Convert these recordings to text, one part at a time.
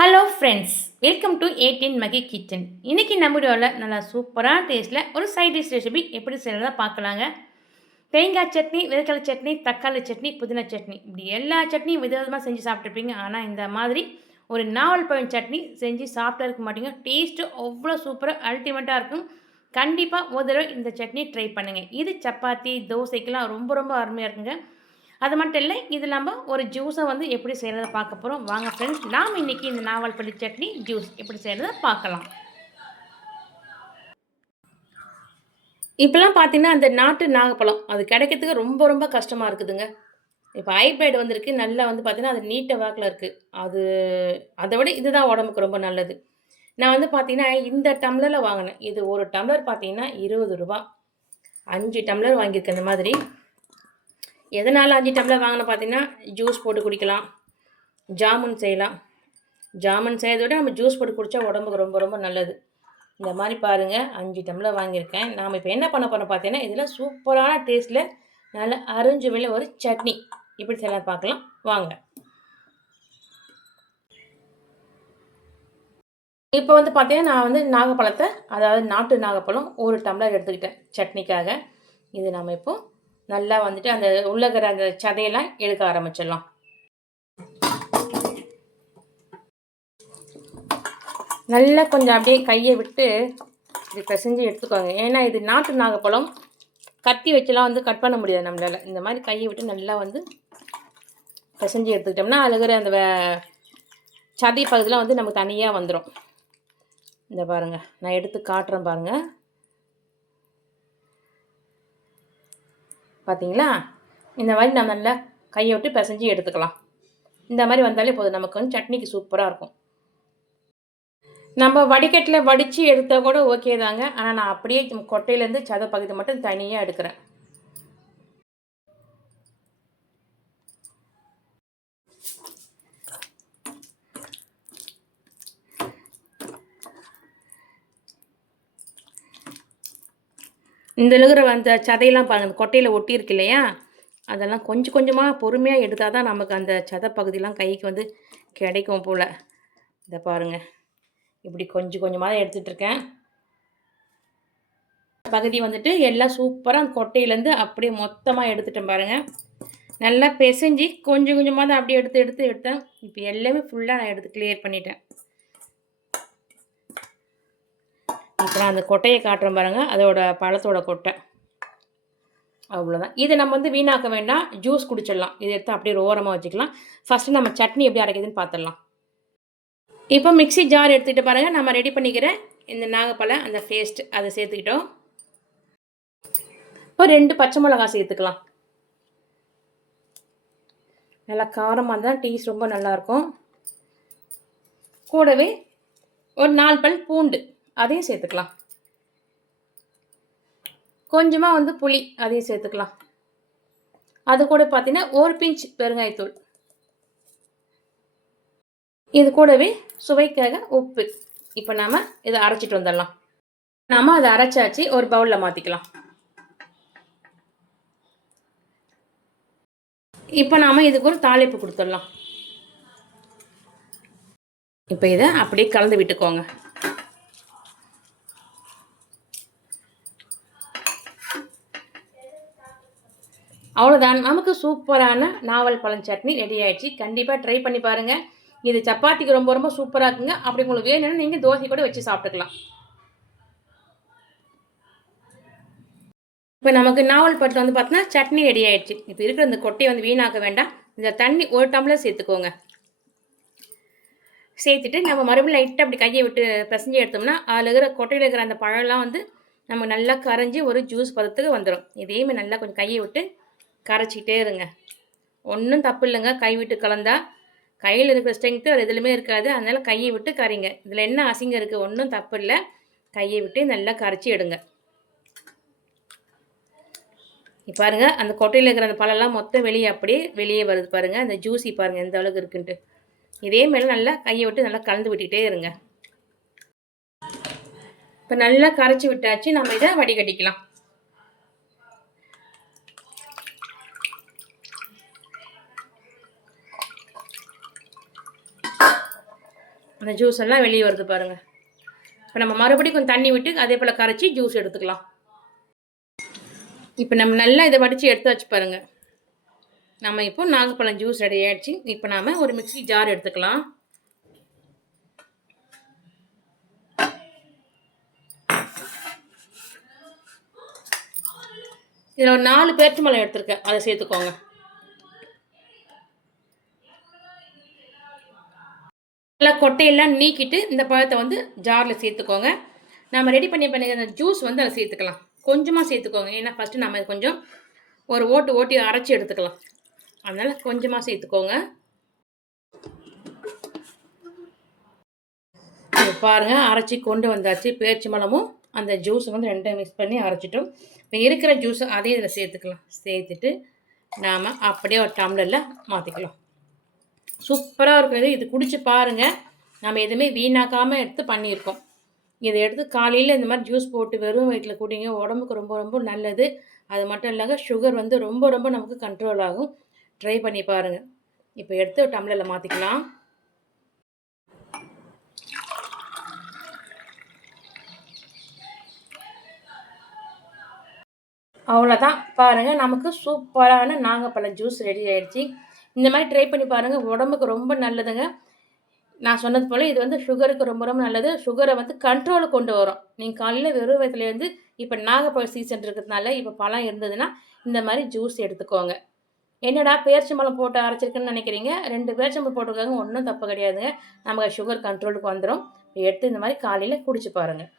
Hello friends welcome to eighteen Magi kitchen இன்றைக்கி நம்மளோட நல்லா சூப்பரான டேஸ்ட்டில் ஒரு சைட் டிஷ் ரெசிபி எப்படி செய்கிறதா பார்க்கலாங்க. தேங்காய் சட்னி விதக்கடலை சட்னி தக்காளி சட்னி புதினா சட்னி. இப்படி எல்லா சட்னியும் வித விதமாக செஞ்சு சாப்பிட்ருப்பீங்க ஆனால் இந்த மாதிரி ஒரு நாவல் பழம் சட்னி செஞ்சு சாப்பிட்டா இருக்க மாட்டீங்க. டேஸ்ட்டு அவ்வளோ சூப்பராக அல்டிமேட்டாக இருக்கும். கண்டிப்பாக ஒரு தடவை இந்த சட்னி ட்ரை பண்ணுங்கள் இது சப்பாத்தி தோசைக்கெலாம் ரொம்ப ரொம்ப அருமையாக இருக்குங்க. அது மட்டும் இல்லை இது நம்ம ஒரு ஜூஸை வந்து எப்படி செய்கிறத பார்க்க போகிறோம் வாங்க ஃப்ரெண்ட்ஸ் நாம் இன்றைக்கி இந்த நாவல் பள்ளி சட்னி ஜூஸ் எப்படி செய்கிறத பார்க்கலாம். இப்போலாம் பார்த்தீங்கன்னா அந்த நாட்டு நாகப்பழம் அது கிடைக்கிறதுக்கு ரொம்ப ரொம்ப கஷ்டமாக இருக்குதுங்க. இப்போ ஹைப்ரைடு வந்திருக்கு நல்லா வந்து பார்த்தீங்கன்னா அது நீட்ட வாக்கில் இருக்குது அது அதை விட இதுதான் உடம்புக்கு ரொம்ப நல்லது. நான் வந்து பார்த்தீங்கன்னா இந்த டம்ளரில் வாங்கினேன். இது ஒரு டம்ளர் பார்த்தீங்கன்னா இருபது ரூபா அஞ்சு டம்ளர் வாங்கியிருக்கேன் இந்த மாதிரி. எதனால் அஞ்சு டம்ளர் வாங்கின பார்த்தீங்கன்னா ஜூஸ் போட்டு குடிக்கலாம். ஜாமுன் செய்யலாம். ஜாமுன் செய்கிறத விட நம்ம ஜூஸ் போட்டு குடித்தா உடம்புக்கு ரொம்ப ரொம்ப நல்லது. இந்த மாதிரி பாருங்கள் அஞ்சு டம்ளர் வாங்கியிருக்கேன். நாம் இப்போ என்ன பண்ண போகிறோம் பார்த்தீங்கன்னா இதில் சூப்பரான டேஸ்ட்டில் நல்ல அரிஞ்சு வெளில ஒரு சட்னி. இப்படி செய்யலாம் பார்க்கலாம் வாங்க. இப்போ வந்து பார்த்தீங்கன்னா நான் வந்து நாகப்பழத்தை அதாவது நாட்டு நாகப்பழம் ஒரு டம்ளர் எடுத்துக்கிட்டேன் சட்னிக்காக. இது நம்ம இப்போது நல்லா வந்துட்டு அந்த உள்ளகிற அந்த சதையெல்லாம் எடுக்க ஆரம்பிச்சிடலாம். நல்லா கொஞ்சம் அப்படியே கையை விட்டு இது பிசைஞ்சு எடுத்துக்கோங்க. ஏன்னா இது நாட்டு நாகப்பழம். கத்தி வச்சுலாம் வந்து கட் பண்ண முடியாது நம்மளால். இந்த மாதிரி கையை விட்டு நல்லா வந்து பிசைஞ்சு எடுத்துக்கிட்டோம்னா அழுகிற அந்த வே- சதை பகுதியெலாம் வந்து நமக்கு தனியாக வந்துடும் இந்த பாருங்கள் நான் எடுத்து காட்டுறேன் பாருங்கள் பார்த்தீங்களா இந்த மாதிரி நம்ம நல்லா கையை விட்டு பிசைஞ்சு எடுத்துக்கலாம். இந்த மாதிரி வந்தாலே போதும். நமக்கு வந்து சட்னிக்கு சூப்பராக இருக்கும். நம்ம வடிகட்டில் வடித்து எடுத்தால் கூட ஓகே தாங்க. ஆனால் நான் அப்படியே கொட்டையிலேருந்து சத பகுதி மட்டும் தனியாக எடுக்கிறேன். இந்த இருக்கிற அந்த சதையெல்லாம் பாருங்கள் அந்த கொட்டையில் ஒட்டி இருக்கு இல்லையா? அதெல்லாம் கொஞ்சம் கொஞ்சமாக பொறுமையாக எடுத்தால் தான் நமக்கு அந்த சதை பகுதியெலாம் கைக்கு வந்து கிடைக்கும் போல். இதை பாருங்கள் இப்படி கொஞ்சம் கொஞ்சமாக தான் எடுத்துகிட்ருக்கேன் பகுதி வந்துட்டு எல்லாம் சூப்பராக அந்த கொட்டையிலேருந்து அப்படியே மொத்தமாக எடுத்துட்டேன் பாருங்கள் நல்லா பிசைஞ்சு கொஞ்சம் கொஞ்சமாக தான் அப்படியே எடுத்து எடுத்து எடுத்தேன். இப்போ எல்லாமே ஃபுல்லாக நான் எடுத்து கிளியர் பண்ணிட்டேன். அப்புறம் அந்த கொட்டையை காட்டுறோம் பாருங்கள் அதோட பழத்தோட கொட்டை. அவ்வளோதான் இதை நம்ம வந்து வீணாக்க வேண்டாம் ஜூஸ் குடிச்சிடலாம். இதை எடுத்து அப்படியே ஒரு ஓரமாக வச்சுக்கலாம். ஃபஸ்ட்டு நம்ம சட்னி எப்படி அரைக்குதுன்னு பார்த்துடலாம் இப்போ மிக்ஸி ஜார் எடுத்துக்கிட்டு பாருங்கள் நம்ம ரெடி பண்ணிக்கிற இந்த நாகப்பழம் அந்த பேஸ்ட் அதை சேர்த்துக்கிட்டோம். இப்போ ரெண்டு பச்சை மிளகா சேர்த்துக்கலாம். நல்லா காரமாக இருந்தால் டீஸ் ரொம்ப நல்லாயிருக்கும் கூடவே ஒரு நாலு பல் பூண்டு. அதையும் சேர்த்துக்கலாம். கொஞ்சமாக வந்து புளி அதையும் சேர்த்துக்கலாம். அது கூட பார்த்தீங்கன்னா ஒரு பிஞ்ச் பெருங்காயத்தூள். இது கூடவே சுவைக்காக உப்பு. இப்போ நாம் இதை அரைச்சிட்டு வந்துடலாம். நாம் அதை அரைச்சாச்சு ஒரு பவுலில் மாற்றிக்கலாம் இப்போ நாம் இதுக்கு ஒரு தாளிப்பு கொடுத்துடலாம். இப்போ இதை அப்படியே கலந்து விட்டுக்கோங்க. அவ்வளோதான் நமக்கு சூப்பரான நாவல் பழம் சட்னி ரெடி ஆயிடுச்சு. கண்டிப்பாக ட்ரை பண்ணி பாருங்கள் இது சப்பாத்திக்கு ரொம்ப ரொம்ப சூப்பராக இருக்குங்க. அப்படி உங்களுக்கு வேணும்னா நீங்கள் தோசை கூட வச்சு சாப்பிட்டுக்கலாம். இப்போ நமக்கு நாவல் பட்டு வந்து பார்த்தோன்னா சட்னி ரெடி ஆயிடுச்சு. இப்போ இருக்கிற இந்த கொட்டையை வந்து வீணாக்க வேண்டாம். இந்த தண்ணி ஒரு டம்ளர் சேர்த்துக்கோங்க. சேர்த்துட்டு நம்ம மறுபடியும் லைட்டாக அப்படி கையை விட்டு பிசைஞ்சு எடுத்தோம்னா அதில் இருக்கிற கொட்டையில் இருக்கிற அந்த பழம்லாம் வந்து நமக்கு நல்லா கரைஞ்சி ஒரு ஜூஸ் பதத்துக்கு வந்துடும் இதையுமே நல்லா கொஞ்சம் கையை விட்டு கரைச்சிக்கிட்டே இருங்க. ஒன்றும் தப்பு இல்லைங்க கை விட்டு கலந்தா கையில் இருக்கிற ஸ்ட்ரென்த்து அது எதுலையுமே இருக்காது. அதனால் கையை விட்டு கரைங்க. இதில் என்ன அசிங்கம் இருக்குது ஒன்றும் தப்பு இல்லை கையை விட்டு நல்லா கரைச்சி எடுங்க. இப்போ பாருங்க. அந்த கொட்டையில் இருக்கிற அந்த பழம்லாம் மொத்தம் வெளியே அப்படியே வெளியே வருது பாருங்க. அந்த ஜூஸி பாருங்க. எந்த அளவுக்கு இருக்குன்ட்டு. இதே மாதிரி நல்லா கையை விட்டு நல்லா கலந்து விட்டுக்கிட்டே இருங்க. இப்போ நல்லா கரைச்சி விட்டாச்சு. நம்ம இதை வடிகட்டிக்கலாம். அந்த ஜூஸ் எல்லாம் வெளியே வருது பாருங்கள் இப்போ நம்ம மறுபடியும் கொஞ்சம் தண்ணி விட்டு அதே போல் கரைச்சி ஜூஸ் எடுத்துக்கலாம். இப்போ நம்ம நல்லா இதை வடித்து எடுத்து வச்சு பாருங்க. நம்ம இப்போ நாகப்பழம் ஜூஸ் ரெடி ஆயிடுச்சு. இப்போ நாம் ஒரு மிக்ஸி ஜார் எடுத்துக்கலாம். இதில் ஒரு நாலு பேரிச்சம்பழம் எடுத்திருக்கேன். அதை சேர்த்துக்கோங்க. நல்லா கொட்டையெல்லாம் நீக்கிட்டு இந்த பழத்தை வந்து ஜாரில் சேர்த்துக்கோங்க. நம்ம ரெடி பண்ணி பண்ணி அந்த ஜூஸ் வந்து அதை சேர்த்துக்கலாம். கொஞ்சமாக சேர்த்துக்கோங்க. ஏன்னா ஃபஸ்ட்டு நம்ம கொஞ்சம் ஒரு ஓட்டு ஓட்டி அரைச்சி எடுத்துக்கலாம். அதனால் கொஞ்சமாக சேர்த்துக்கோங்க. பாருங்கள் அரைச்சி கொண்டு வந்தாச்சு. பேச்சு மலமும் அந்த ஜூஸை வந்து ரெண்டையும் மிக்ஸ் பண்ணி அரைச்சிட்டோம். இப்போ இருக்கிற ஜூஸை அதையும் இதில் சேர்த்துக்கலாம். சேர்த்துட்டு நாம் அப்படியே ஒரு டம்ளரில் மாற்றிக்கலாம் சூப்பராக இருக்குது இது குடிச்சு பாருங்கள் நம்ம எதுவுமே வீணாக்காமல் எடுத்து பண்ணியிருக்கோம். இதை எடுத்து காலையில் இந்த மாதிரி ஜூஸ் போட்டு வெறும் வயிற்றில் குடிங்க. உடம்புக்கு ரொம்ப ரொம்ப நல்லது. அது மட்டும் இல்லாமல் சுகர் வந்து ரொம்ப ரொம்ப நமக்கு கண்ட்ரோல் ஆகும். ட்ரை பண்ணி பாருங்கள் இப்போ எடுத்து டம்ளரில் மாற்றிக்கலாம் அவ்வளோதான் பாருங்கள் நமக்கு சூப்பரான நாகப்பழம் ஜூஸ் ரெடி ஆகிடுச்சி இந்த மாதிரி ட்ரை பண்ணி பாருங்கள் உடம்புக்கு ரொம்ப நல்லதுங்க. நான் சொன்னது போல் இது வந்து சுகருக்கு ரொம்ப ரொம்ப நல்லது. சுகரை வந்து கண்ட்ரோலுக்கு கொண்டு வரும். நீங்கள் காலையில் வெறும் வயதுலேருந்து இப்போ நாகப்பழ சீசன் இருக்கிறதுனால இப்போ பழம் இருந்ததுன்னா இந்த மாதிரி ஜூஸ் எடுத்துக்கோங்க. என்னடா பேரிச்சம்பழம் போட்டு அரைச்சிருக்குன்னு நினைக்கிறீங்க? ரெண்டு பேரிச்சம்பழம் போட்டிருக்காங்க. ஒன்றும் தப்பு கிடையாதுங்க. நமக்கு சுகர் கண்ட்ரோலுக்கு வந்துடும் எடுத்து இந்த மாதிரி காலையில் குடிச்சு பாருங்கள்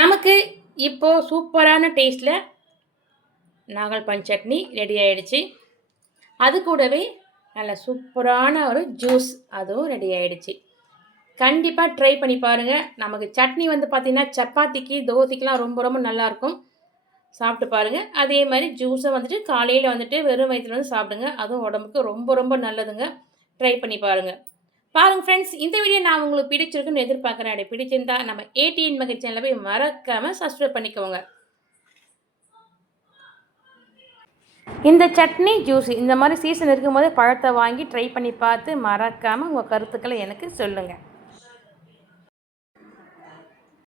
நமக்கு இப்போது சூப்பரான டேஸ்ட்டில் நாகல் பஞ்ச் சட்னி ரெடி ஆயிடுச்சு. அது கூடவே நல்ல சூப்பரான ஒரு ஜூஸ் அதுவும் ரெடி ஆயிடுச்சு. கண்டிப்பாக ட்ரை பண்ணி பாருங்கள் நமக்கு சட்னி வந்து பார்த்திங்கன்னா சப்பாத்திக்கு தோசைக்கெலாம் ரொம்ப ரொம்ப நல்லாயிருக்கும். சாப்பிட்டு பாருங்கள் அதே மாதிரி ஜூஸை வந்துட்டு காலையில் வந்துட்டு வெறும் வயிற்றுல வந்து சாப்பிடுங்க. அதுவும் உடம்புக்கு ரொம்ப ரொம்ப நல்லதுங்க. ட்ரை பண்ணி பாருங்கள் பாருங்கள் ஃப்ரெண்ட்ஸ் இந்த வீடியோ நான் உங்களுக்கு பிடிச்சிருக்குன்னு எதிர்பார்க்குறேன். அப்படி பிடிச்சிருந்தா நம்ம ஏடிஎன் மகன் சேனலை போய் மறக்காமல் சப்ஸ்கிரைப் பண்ணிக்கோங்க. இந்த சட்னி ஜூஸ் இந்த மாதிரி சீசன் இருக்கும்போது பழத்தை வாங்கி ட்ரை பண்ணி பார்த்து மறக்காமல் உங்கள் கருத்துக்களை எனக்கு சொல்லுங்கள்